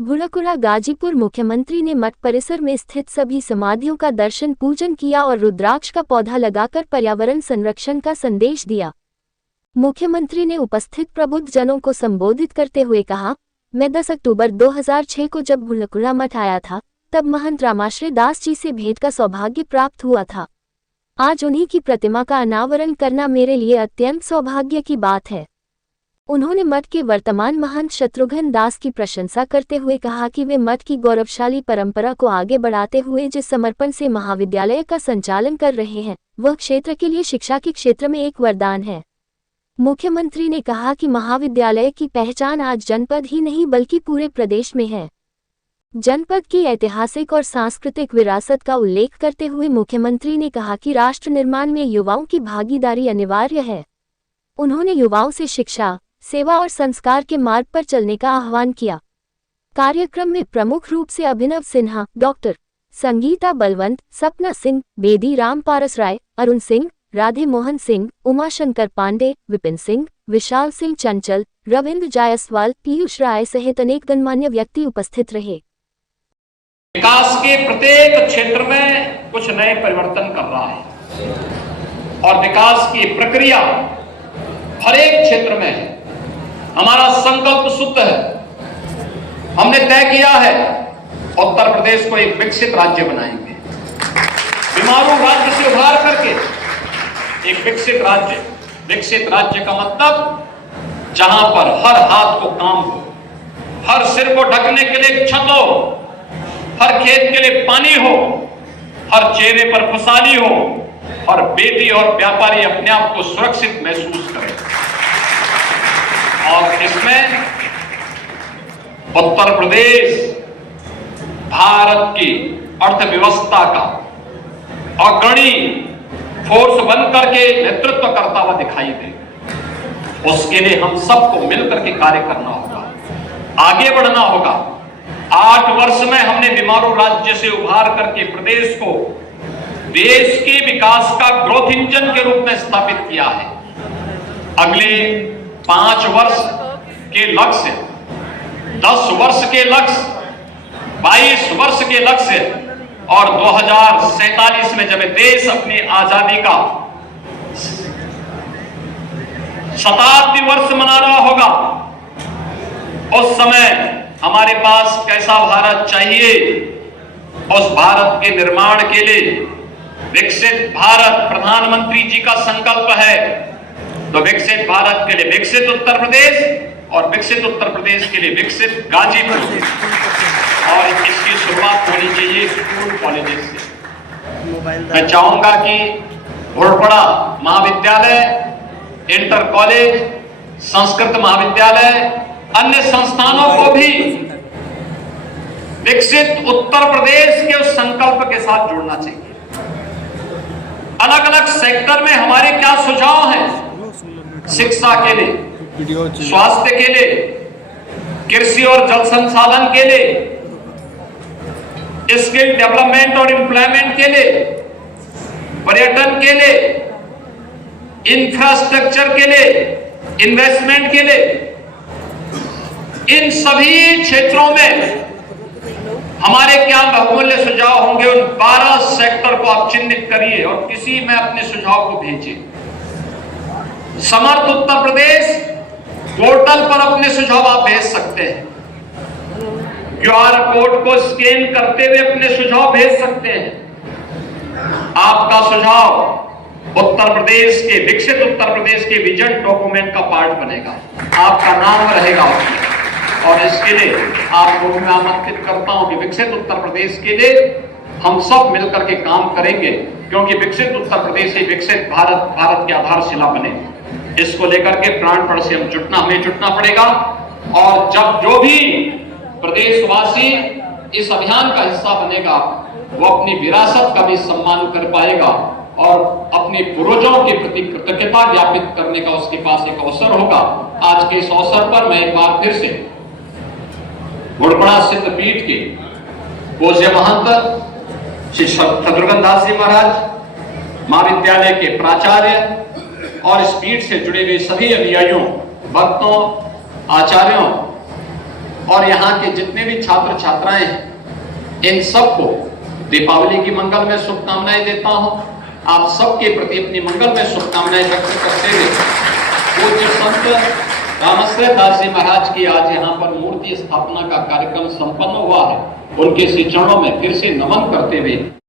भुड़कुड़ा गाजीपुर। मुख्यमंत्री ने मठ परिसर में स्थित सभी समाधियों का दर्शन पूजन किया और रुद्राक्ष का पौधा लगाकर पर्यावरण संरक्षण का संदेश दिया। मुख्यमंत्री ने उपस्थित प्रबुद्ध जनों को संबोधित करते हुए कहा, मैं 10 अक्टूबर 2006 को जब भुड़कुड़ा मठ आया था तब महंत रामाश्रय दास जी से भेंट का सौभाग्य प्राप्त हुआ था। आज उन्हीं की प्रतिमा का अनावरण करना मेरे लिए अत्यंत सौभाग्य की बात है। उन्होंने मठ के वर्तमान महंत शत्रुघ्न दास की प्रशंसा करते हुए कहा कि वे मठ की गौरवशाली परंपरा को आगे बढ़ाते हुए जिस समर्पण से महाविद्यालय का संचालन कर रहे हैं वह क्षेत्र के लिए शिक्षा के क्षेत्र में एक वरदान है। मुख्यमंत्री ने कहा कि महाविद्यालय की पहचान आज जनपद ही नहीं बल्कि पूरे प्रदेश में है। जनपद की ऐतिहासिक और सांस्कृतिक विरासत का उल्लेख करते हुए मुख्यमंत्री ने कहा कि राष्ट्र निर्माण में युवाओं की भागीदारी अनिवार्य है। उन्होंने युवाओं से शिक्षा, सेवा और संस्कार के मार्ग पर चलने का आह्वान किया। कार्यक्रम में प्रमुख रूप से अभिनव सिन्हा, डॉक्टर संगीता बलवंत, सपना सिंह, बेदी राम पारस राय, अरुण सिंह, राधे मोहन सिंह, उमाशंकर पांडे, विपिन सिंह, विशाल सिंह चंचल, रविंद्र जायसवाल, पीयूष राय सहित अनेक गणमान्य व्यक्ति उपस्थित रहे। विकास के प्रत्येक क्षेत्र में कुछ नए परिवर्तन कर रहा है और विकास की प्रक्रिया हर एक क्षेत्र में है। हमारा संकल्प शुद्ध है। हमने तय किया है उत्तर प्रदेश को एक विकसित राज्य बनाएंगे। बीमारू राज्य से उभार करके एक विकसित राज्य। विकसित राज्य का मतलब जहां पर हर हाथ को काम हो, हर सिर को ढकने के लिए छत हो, हर खेत के लिए पानी हो, हर चेहरे पर खुशहाली हो, हर बेटी और व्यापारी अपने आप को सुरक्षित महसूस करें। और इसमें उत्तर प्रदेश भारत की अर्थव्यवस्था का अग्रणी फोर्स बनकर के नेतृत्व करता हुआ दिखाई दे। उसके लिए हम सबको मिलकर के कार्य करना होगा, आगे बढ़ना होगा। 8 वर्ष में हमने बीमारू राज्य से उभार करके प्रदेश को देश के विकास का ग्रोथ इंजन के रूप में स्थापित किया है। अगले 5 वर्ष के लक्ष्य, 10 वर्ष के लक्ष्य, 22 वर्ष के लक्ष्य और 2047 में जब देश अपनी आजादी का शताब्दी वर्ष मना रहा होगा, उस समय हमारे पास कैसा भारत चाहिए, उस भारत के निर्माण के लिए विकसित भारत प्रधानमंत्री जी का संकल्प है। तो विकसित भारत के लिए विकसित उत्तर प्रदेश और विकसित उत्तर प्रदेश के लिए विकसित गाजीपुर, और इसकी शुरुआत होनी चाहिए स्कूल कॉलेजेस से। मैं चाहूंगा कि भुड़कुड़ा महाविद्यालय, इंटर कॉलेज, संस्कृत महाविद्यालय, अन्य संस्थानों को भी विकसित उत्तर प्रदेश के उस संकल्प के साथ जोड़ना चाहिए। अलग अलग सेक्टर में हमारे क्या सुझाव हैं? शिक्षा के लिए, स्वास्थ्य के लिए, कृषि और जल संसाधन के लिए, स्किल डेवलपमेंट और एम्प्लॉयमेंट के लिए, पर्यटन के लिए, इंफ्रास्ट्रक्चर के लिए, इन्वेस्टमेंट के लिए। इन सभी क्षेत्रों में हमारे क्या बहुमूल्य सुझाव होंगे? उन 12 सेक्टर को आप चिन्हित करिए और किसी में अपने सुझाव को भेजिए। समर्थ उत्तर प्रदेश पोर्टल पर अपने सुझाव आप भेज सकते हैं। QR कोड को स्कैन करते हुए अपने सुझाव भेज सकते हैं। आपका सुझाव उत्तर प्रदेश के, विकसित उत्तर प्रदेश के विजन डॉक्यूमेंट का पार्ट बनेगा। आपका नाम रहेगा उसमें। और इसके लिए आप लोगों में आमंत्रित करता हूं कि विकसित उत्तर प्रदेश के लिए हम सब मिलकर के काम करेंगे, क्योंकि विकसित उत्तर प्रदेश ही विकसित भारत, भारत की आधारशिला बने। इसको लेकर के प्राणपण से हमें जुटना पड़ेगा। और जब जो भी प्रदेशवासी इस अभियान का हिस्सा बनेगा वो अपनी विरासत का भी सम्मान कर पाएगा और अपने पूर्वजों के प्रति कृतज्ञता ज्ञापित करने का उसके पास एक अवसर होगा। आज के इस अवसर पर मैं एक बार फिर से भुड़कुड़ा सिद्ध पीठ के पूज्य महंत श्री शत्रुघ्न दास जी महाराज, महाविद्यालय के प्राचार्य और इस पीठ से जुड़े हुए सभी अनुयायियों, भक्तों, आचार्यों और यहाँ के जितने भी छात्र छात्राएं हैं, इन सबको दीपावली की मंगलमय शुभकामनाएं देता हूं। आप सबके प्रति अपनी मंगलमय शुभकामनाएं व्यक्त करते हुए पूज्य संत रामाश्रय दास जी महाराज की आज यहाँ पर मूर्ति स्थापना का कार्यक्रम संपन्न हुआ है, उनके श्री चरणों में फिर से नमन करते हुए